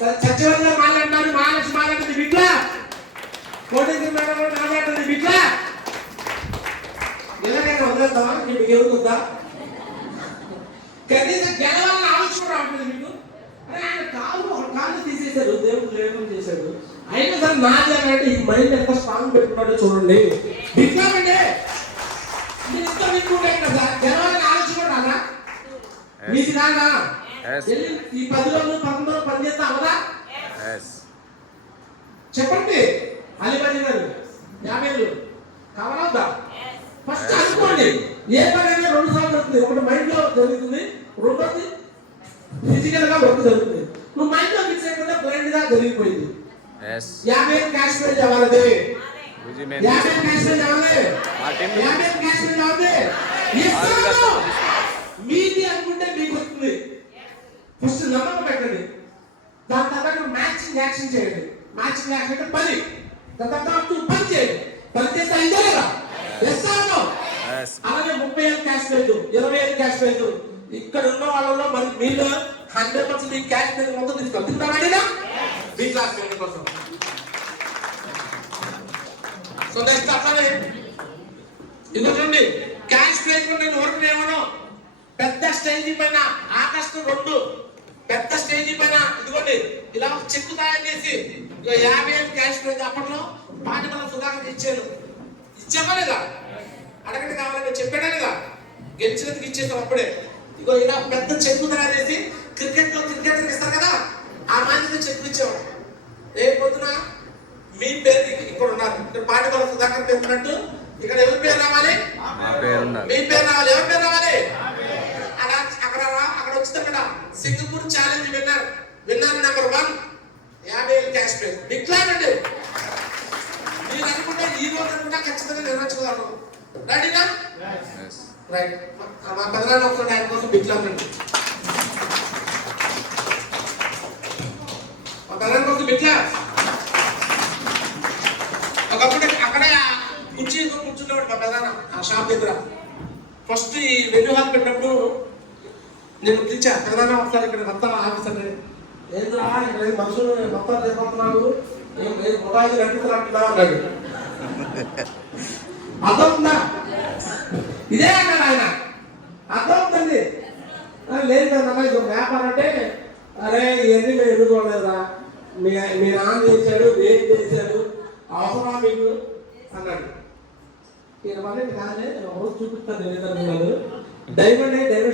సచివాలయంలో మాట్లాడినాడు, మహాలక్ష్మి మాట్లాడింది బిడ్డ, కోటేశ్వర మేడం మాట్లాడుతుంది బిడ్డ. ఎలాగైనా వదిలేద్దామా? మీకు ఎవరికి వద్దా? కనీసం గెలవాలని ఆలోచన రావట్లేదు మీకు. అరే ఆయన కాళ్ళు తీసేశారు, దేవుడు లేకుండా చేశాడు. అయినా సరే నాది అంటే ఈ మైండ్ ఎంత స్ట్రాంగ్ పెట్టుకున్నాడో చూడండి. బిడ్డండి మీరు ఇంత వింటుంటే కదా గెలవాలని ఆలోచన రాదా? మీకు రాదా? ఈ 10 రోజులు 11 రోజులు పనిచేస్తా అవదా? చెప్పండి. అలీబాజీ గారు 50 కావాలవుతా? ఫస్ట్ అనుకోండి. ఏ పనైనా 2 సార్లు జరుగుతుంది. ఒకటి మైండ్ లో జరుగుతుంది, రెండోది ఫిజికల్ గా వర్క్ జరుగుతుంది. నువ్వు మైండ్ లో ఫిక్స్ అయిపోతే బ్లైండ్ గా జరిగిపోయింది. 50 క్యాష్ ప్రైజ్ అవ్వాలి, 50 క్యాష్ ప్రైజ్ అవ్వాలి, 50 క్యాష్ ప్రైజ్ అవ్వాలి. మీది అనుకుంటే మీకు వస్తుంది. ఫస్ట్ నమ్మకం పెట్టండి, దాని తర్వాత మ్యాచింగ్ యాక్షన్ చేయండి. మ్యాచింగ్ యాక్షన్ అంటే పని, దాని తర్వాత పని చేయండి. పని చేస్తే అయిందే కదా. అలాగే 30,000 క్యాష్ ప్రైజ్, 20,000 క్యాష్ ప్రైజ్. ఇక్కడ ఉన్న వాళ్ళలో మరి మీరు 100% ఈ క్యాష్ ప్రైజ్ మొత్తం తీసుకుంటారా? బి క్లాస్ కోసం. సో నెక్స్ట్ అట్లానే ఇంకొకటి క్యాష్ ప్రైజ్ లో నేను వర్క్ ఏమను పెద్ద స్టేజీ పైన ఆగస్టు 2 పెద్ద స్టేజీ పైన ఇదిగోండి ఇలా చెక్కు తయారు చేసి 50,000 క్యాష్ ప్రైజ్ అప్పట్లో పాటిమల సుధాకర్ ఇచ్చాను. ఇచ్చామా లేదా? అడగండి కావాలని చెప్పాడా లేదా? గెలిచినందుకు ఇచ్చేసాం అప్పుడే. ఇగో ఇలా పెద్ద చెక్కు తయారు చేసి క్రికెట్ లో క్రికెట్ ఇస్తారు కదా, ఆ మాదిరిగా చెక్కు ఇచ్చేవాడు. రేపు పొద్దున మీ పేరు ఇక్కడ ఉన్నారు, ఇక్కడ పాటిమల సుధాకర్ పేరు ఉన్నట్టు ఇక్కడ ఎవరి పేరు రావాలి? మీ పేరు రావాలి. ఎవరి పేరు రావాలి? అక్కడ వచ్చింది కదా Singapore challenge winner number 1 50,000 cash prize. ఇట్లానండి మీరు అనుకుంటే ఈ రోజు అనుకుంటే ఖచ్చితంగా నిర్వహించగలరు. రైట్గా రైట్. మా పెద్దనాన్న వస్తుంది, ఆయన కోసం బిట్లానండి. మా పెద్దనాన్న కోసం బిట్లా. ఒకప్పుడు అక్కడే కూర్చుండేవాడు మా పెద్దనాన్న ఆ షాప్ దగ్గర. ఫస్ట్ ఈ వెన్యూ హాల్ పెట్టినప్పుడు నేను పిలిచా, పెద్దనాన్న ఒకసారి ఇక్కడ మొత్తం ఆఫీస్ అంటే ఏంద్రా ఇక్కడ మనుషులు మొత్తం చేపడుతున్నాడు, మొబైల్ నడుపుతున్నట్టున్నా అన్నాడు. అర్థం ఉందా? ఇదే అన్నాడు ఆయన. అర్థం ఉందండి. లేదు కదన్నా ఇది వ్యాపారం అంటే అరే ఇవన్నీ మేము ఎదుర్కోలేదురా, మీ నాన్న చేశాడు, ఏం చేశాడు, అవసరమా మీకు అన్నాడు. ఈయన మళ్ళీ కాదే ఒక రోజు చూపిస్తాను. డైమండ్